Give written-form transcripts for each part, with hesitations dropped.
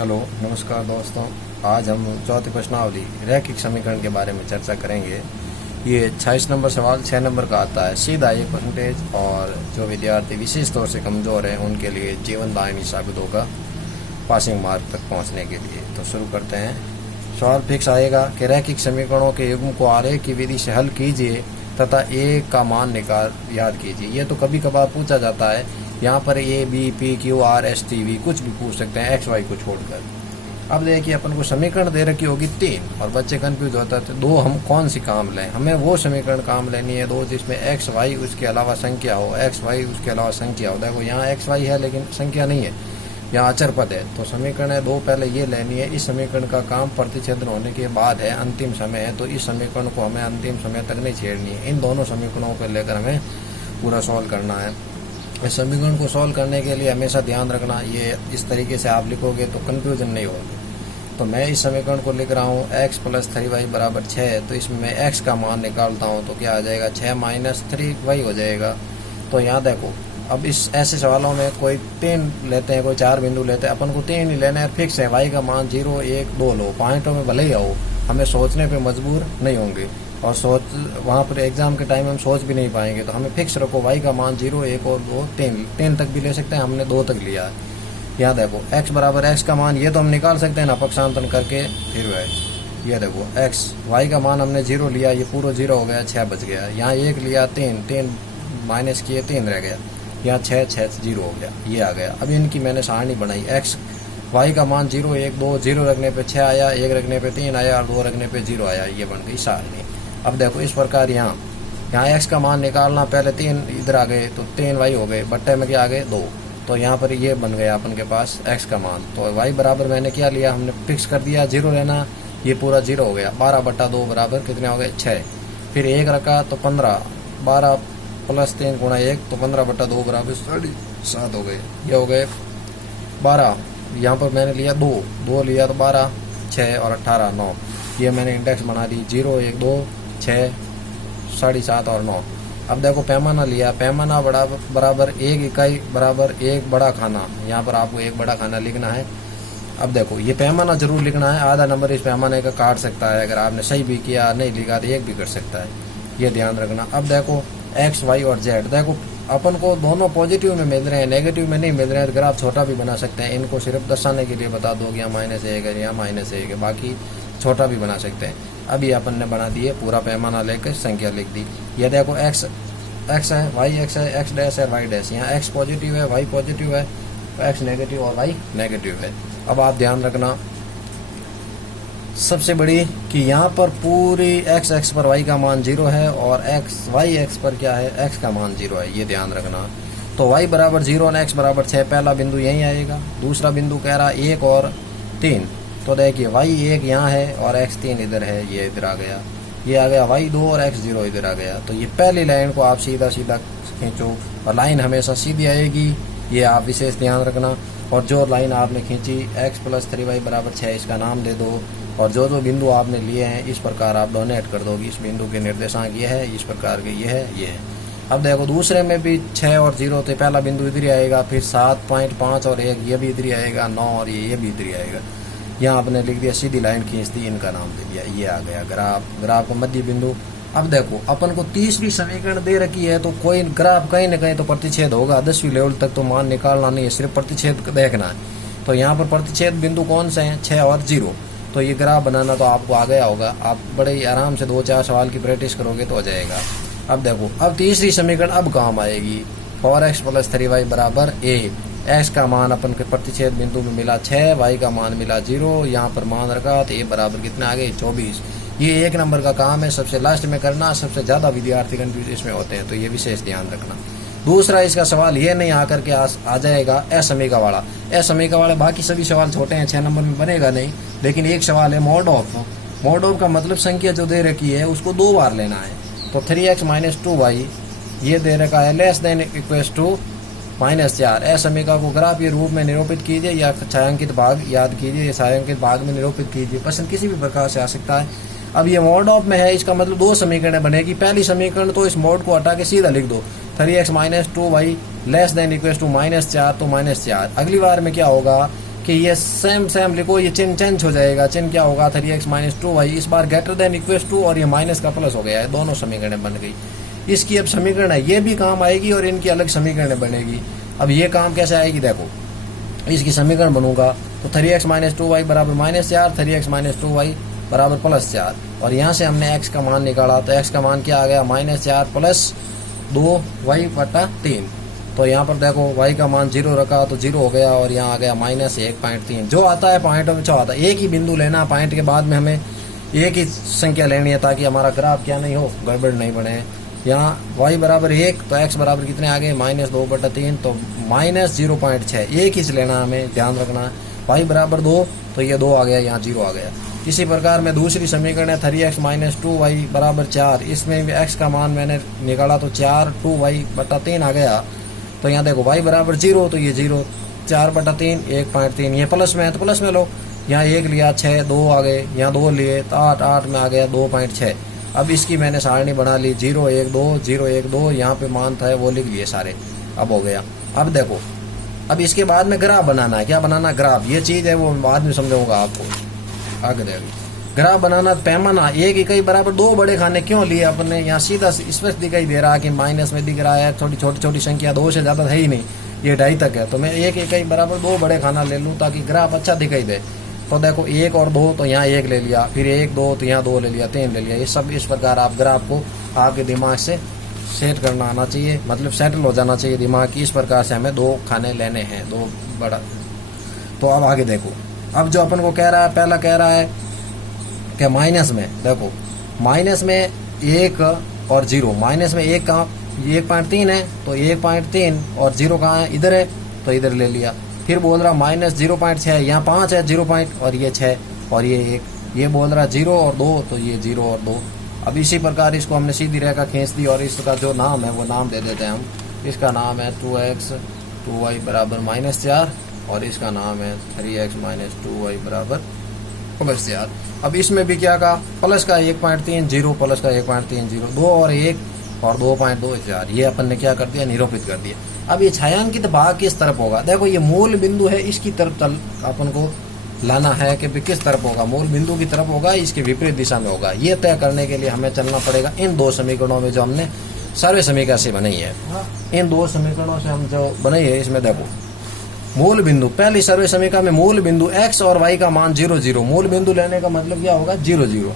Hello नमस्कार दोस्तों। आज हम चौथी प्रश्नावली रैखिक समीकरण के बारे में चर्चा करेंगे। ये 26 नंबर सवाल 6 नंबर का आता है। सीधा 1% और जो विद्यार्थी विशेष तौर से कमज़ोर हैं उनके लिए जीवनदायिनी साबित होगा पासिंग मार्क तक पहुंचने के लिए। तो शुरू करते हैं। सवाल फिक्स आएगा कि रैखिक समीकरणों के युग्म को आरेख की विधि से हल कीजिए तथा ए का मान निकाल याद कीजिए। ये तो कभी कभार पूछा जाता है। यहाँ पर A B P Q R S T V कुछ भी पूछ सकते हैं एक्स वाई को छोड़कर। अब देखिए अपन को समीकरण दे रखी होगी 3 और बच्चे कंफ्यूज होता है दो हम कौन सी काम लें। हमें वो समीकरण काम लेनी है दो जिसमें एक्स वाई उसके अलावा संख्या हो, एक्स वाई उसके अलावा संख्या हो। देखो यहाँ एक्स वाई है लेकिन संख्या नहीं है, यहाँ अचर पद है। तो समीकरण है दो, पहले ये लेनी है। इस समीकरण का काम प्रतिच्छेदन होने के बाद है, अंतिम समय है, तो इस समीकरण को हमें अंतिम समय तक नहीं छेड़नी है। इन दोनों समीकरणों को लेकर हमें पूरा सॉल्व करना है। इस समीकरण को सॉल्व करने के लिए हमेशा ध्यान रखना, ये इस तरीके से आप लिखोगे तो कन्फ्यूजन नहीं होगी। तो मैं इस समीकरण को लिख रहा हूँ x + 3y = 6। तो इसमें मैं x का मान निकालता हूँ तो क्या आ जाएगा 6 - 3y हो जाएगा। तो यहाँ देखो, अब इस ऐसे सवालों में कोई 3 लेते हैं, कोई 4 बिंदु लेते हैं, अपन को 3 ही लेना है, फिक्स है। y का मान 0 1 2 लो, पॉइंटों में भले ही आओ, हमें सोचने पे मजबूर नहीं होंगे और वहाँ पर एग्जाम के टाइम हम सोच भी नहीं पाएंगे। तो हमें फिक्स रखो y का मान 0 1 और 2 3 तक भी ले सकते हैं, हमने 2 तक लिया है। यहाँ देखो x = x का मान ये तो हम निकाल सकते हैं ना पक्षांतरण करके, फिर है ये देखो x y का मान हमने 0 लिया, ये पूरा 0 हो गया, 6 बच गया। यहाँ 1 लिया, 3 माइनस किए 3 रह गया, यहाँ 6 0 हो गया, ये आ गया। अब इनकी मैंने सारणी बनाई। x y का मान 0 1 2, 0 रखने पे 6 आया, 1 रखने पे 3 आया और 2 रखने पे 0 आया, ये बन गई सारणी। अब देखो इस प्रकार यहाँ x का मान निकालना, पहले 3 इधर आ गए तो 3y हो गए, बट्टे में क्या आ गए 2। तो यहाँ पर ये बन गया अपन के पास x का मान। तो y बराबर मैंने क्या लिया, हमने फिक्स कर दिया 0 लेना, ये पूरा 0 हो गया। 12/2 बराबर कितने हो गए 6। फिर 1 रखा तो 15, 12 + 3 × 1 तो 15/2 बराबर 7 हो गए, ये हो गए 12। यहाँ पर मैंने लिया 2 लिया तो 12 6 और 18 9, ये मैंने इंडेक्स बना दी 0 1 2 6 7.5 और 9। अब देखो पैमाना लिया, पैमाना बराबर 1 इकाई बराबर 1 बड़ा खाना। यहाँ पर आपको 1 बड़ा खाना लिखना है। अब देखो ये पैमाना जरूर लिखना है, आधा नंबर इस पैमाने का काट सकता है, अगर आपने सही भी किया नहीं लिखा तो 1 भी कर सकता है, ये ध्यान रखना। अब देखो x y और z, देखो अपन को दोनों पॉजिटिव में मिल रहे हैं, नेगेटिव में नहीं मिल रहे हैं। ग्राफ छोटा भी बना सकते हैं, इनको सिर्फ दर्शाने के लिए बता दो कि यहाँ -1 है, यहाँ -1 है, बाकी छोटा भी बना सकते हैं। अभी अपन ने बना दिए, पूरा पैमाना लेकर संख्या लिख दी। ये देखो x है, y x है, x डैश है, y डैश। यहाँ x पॉजिटिव है, y पॉजिटिव है, x नेगेटिव और y नेगेटिव है। अब आप ध्यान रखना सबसे बड़ी कि यहाँ पर पूरी x पर y का मान 0 है और y पर क्या है, x का मान 0 है, ये ध्यान रखना। तो y = 0 और x = 6, पहला बिंदु यहीं आएगा। दूसरा बिंदु कह रहा 1 और 3, तो देखिए y 1 यहाँ है और x 3 इधर है, ये इधर आ गया, ये आ गया y 2 और x 0 इधर आ गया। तो ये पहली लाइन को आप सीधा खींचो और लाइन हमेशा सीधी आएगी, ये आप विशेष ध्यान रखना। और जो लाइन आपने खींची x + 3y = 6, इसका नाम दे दो और जो बिंदु आपने लिए हैं इस प्रकार आप डोनेट कर दोगे। इस बिंदु के निर्देशांक ये है, इस प्रकार के ये है। अब देखो दूसरे में भी 6 और 0 थे, पहला बिंदु इधर ही आएगा, फिर 7.5 और 1 ये भी इधर ही आएगा, 9 और ये भी इधर ही आएगा। यहाँ आपने लिख दिया, सीधी लाइन खींच दी, इनका नाम दे दिया, ये आ गया ग्राफ का मध्य बिंदु। अब देखो अपन को तीसरी समीकरण दे रखी है, तो कोई ग्राफ कहीं न कहीं तो प्रतिच्छेद होगा। 10वीं लेवल तक तो मान निकालना नहीं है, सिर्फ प्रतिच्छेद देखना है। तो यहाँ पर प्रतिच्छेद बिंदु कौन से हैं, 6 और 0। तो ये ग्राफ बनाना तो आपको आ गया होगा, आप बड़े ही आराम से 2-4 सवाल की प्रैक्टिस करोगे तो हो जाएगा। अब देखो अब तीसरी समीकरण अब काम आएगी। 4x + 3y = a। x का मान अपन के प्रतिच्छेद बिंदु में मिला 6, y का मान मिला 0, यहाँ पर मान रखा तो a बराबर कितना आ गए 24। ये 1 नंबर का काम है, सबसे लास्ट में करना, सबसे ज्यादा विद्यार्थी कंफ्यूज इसमें होते हैं, तो ये विशेष ध्यान रखना। दूसरा इसका सवाल ये नहीं आकर के आ जाएगा असमीका वाला। बाकी सभी सवाल छोटे हैं, 6 नंबर में बनेगा नहीं, लेकिन एक सवाल है मोड ऑफ का मतलब संख्या जो दे रखी है उसको 2 बार लेना है। तो 3x - 2y ये दे रखा है <= -4। असमीका को ग्राफ के रूप में निरूपित कीजिए या छायांकित भाग याद कीजिए, छायांकित भाग में निरूपित कीजिए, प्रश्न किसी भी प्रकार से आ सकता है। अब ये मोड ऑफ में है, इसका मतलब 2 समीकरण बनेगी। पहली समीकरण तो इस मोड को हटा के सीधा लिख दो, 3x - 2y <= -4, तो -4। अगली बार में क्या होगा, कि ये सेम लिखो, ये चिन्ह चेंज हो जाएगा। चिन्ह क्या होगा, 3x माइनस 2y, इस बार ग्रेटर देन इक्वल टू और ये माइनस का प्लस हो गया है, दोनों समीकरण बन गई। इसकी अब समीकरण है, ये भी काम आएगी और इनकी अलग समीकरण बनेगी। अब ये काम कैसे आएगी, देखो इसकी समीकरण बनूंगा तो 3x माइनस 2y बराबर -4, 3x माइनस 2y बराबर +4, और यहाँ से हमने x का मान निकाला तो x का मान क्या आ गया, -4 प्लस 2y/3। तो यहाँ पर देखो y का मान 0 रखा तो 0 हो गया, और यहाँ आ गया -1.3। जो आता है पॉइंट में जो आता है, एक ही बिंदु लेना, पॉइंट के बाद में हमें एक ही संख्या लेनी है ताकि हमारा ग्राफ क्या नहीं हो, गड़बड़ नहीं बने। यहाँ y बराबर 1 तो x बराबर कितने आ गए, -2/3, तो -0.6, एक ही लेना हमें, ध्यान रखना। y बराबर 2 तो ये 2 आ गया, यहाँ 0 आ गया। इसी प्रकार में दूसरी समीकरण है 3x माइनस 2y बराबर 4, इसमें भी x का मान मैंने निकाला तो 4 2y/3 आ गया। तो यहाँ देखो y बराबर 0 तो ये 0, 4/3 1.3, ये प्लस में है तो प्लस में लो। यहाँ 1 लिया 6, 2 आ गए, यहाँ 2 लिए तो 8 में आ गया 2.6। अब इसकी मैंने सारणी बना ली, 0 1 2 0 1 2, यहाँ पे मान था वो लिख लिए सारे, अब हो गया। अब देखो अब इसके बाद में ग्राफ बनाना है, क्या बनाना, ग्राफ। ये चीज है वो बाद में समझाऊंगा आपको आगे देखिए। ग्राफ बनाना, पैमाना, एक इकाई बराबर 2 बड़े खाने क्यों लिए अपने, यहाँ सीधा स्पष्ट दिखाई दे रहा है कि माइनस में दिख रहा है, थोड़ी छोटी संख्या 2 से ज्यादा है ही नहीं, ये 2.5 तक है, तो मैं एक इकाई बराबर 2 बड़े खाना ले लूँ ताकि ग्राफ अच्छा दिखाई दे। तो देखो 1 और 2 तो यहाँ 1 ले लिया, फिर 1 2 तो यहाँ 2 ले लिया, 3 ले लिया। ये सब इस प्रकार आप ग्राफ को आपके दिमाग से सेट करना आना चाहिए, मतलब सेटल हो जाना चाहिए दिमाग की, इस प्रकार से हमें 2 खाने लेने हैं, 2 बड़ा। तो अब आगे देखो, अब जो अपन को कह रहा है, पहला कह रहा है कि माइनस में, देखो माइनस में 1 और 0, माइनस में 1 कहाँ, 1.3 है तो 1.3 और 0 कहाँ है, इधर है तो इधर ले लिया। फिर बोल रहा -0.6, यहाँ 5 है 0 और ये 6 और ये 1, ये बोल रहा 0 और 2 तो ये 0 और 2। अब इसी प्रकार इसको हमने सीधी रेखा खींच दी और इसका जो नाम है वो नाम दे देते हैं हम। इसका नाम है 2x 2y बराबर -4 और इसका नाम है 3x माइनस 2y बराबर +4। अब इसमें भी क्या कहा, प्लस का 1.3 0 प्लस का 1.3 0, 2 और 1 और 2.24, ये अपन ने क्या कर दिया, निरूपित कर दिया। अब ये छायांकित भाग किस तरफ होगा, देखो ये मूल बिंदु है, इसकी तरफ अपन को लाना है कि किस तरफ होगा, मूल बिंदु की तरफ होगा, इसके विपरीत दिशा में होगा। ये तय करने के लिए हमें चलना पड़ेगा इन 2 समीकरणों में जो हमने सर्वे समीकरण से बनाई है। इन 2 समीकरणों से हम जो बनाई है, इसमें देखो मूल बिंदु, पहली सर्वे समीकरण में मूल बिंदु x और y का मान 0 0, मूल बिंदु लेने का मतलब क्या होगा, 0 0,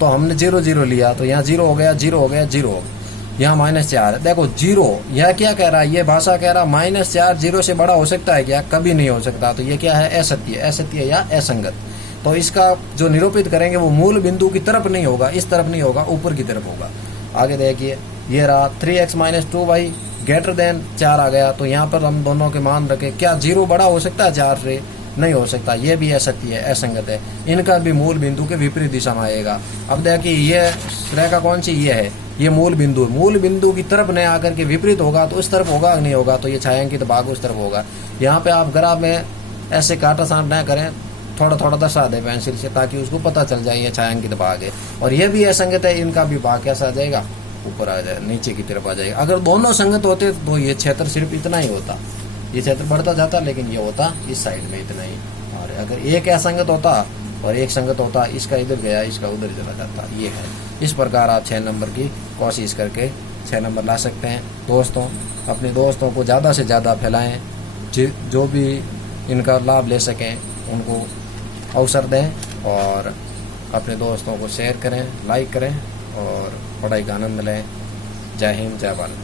तो हमने 0 0 लिया तो यहाँ 0 हो गया 0 हो गया 0 हो गया, यहाँ -4 है। देखो 0, यह क्या कह रहा है, ये भाषा कह रहा है -4 0 से बड़ा हो सकता है क्या, कभी नहीं हो सकता। तो ये क्या है, असत्य या असंगत। तो इसका जो निरूपित करेंगे वो मूल बिंदु की तरफ नहीं होगा, इस तरफ नहीं होगा, ऊपर की तरफ होगा। आगे देखिए, ये रहा 3x minus 2y greater than 4 आ गया, तो यहाँ पर हम दोनों के मान रखे, क्या 0 बड़ा हो सकता है 4 से, नहीं हो सकता, ये भी असत्य है, असंगत है। इनका भी मूल बिंदु के विपरीत दिशा में आएगा। अब देखिए ये रेखा कौन सी, ये है, ये मूल बिंदु, मूल बिंदु की तरफ नहीं आकर के विपरीत होगा तो उस तरफ होगा नहीं होगा, तो ये छायांकित भाग उस तरफ होगा। यहाँ पे आप ग्राफ में ऐसे काटा सांट न करें, थोड़ा थोड़ा दर्शा दे पेंसिल से ताकि उसको पता चल जाए ये छायांकित भाग है। और ये भी असंगत है, इनका भी भाग कैसा आ जाएगा, ऊपर आ जाए, नीचे की तरफ आ जाएगा। अगर दोनों संगत होते तो ये क्षेत्र सिर्फ इतना ही होता, ये क्षेत्र बढ़ता जाता, लेकिन ये होता इस साइड में इतना ही। और अगर एक असंगत होता और एक संगत होता, इसका इधर गया इसका उधर चला जाता, ये है। इस प्रकार आप 6 नंबर की कोशिश करके 6 नंबर ला सकते हैं। दोस्तों, अपने दोस्तों को ज़्यादा से ज़्यादा फैलाएं, जो भी इनका लाभ ले सकें उनको अवसर दें, और अपने दोस्तों को शेयर करें, लाइक करें और पढ़ाई का आनंद लें। जय हिंद, जय भारत।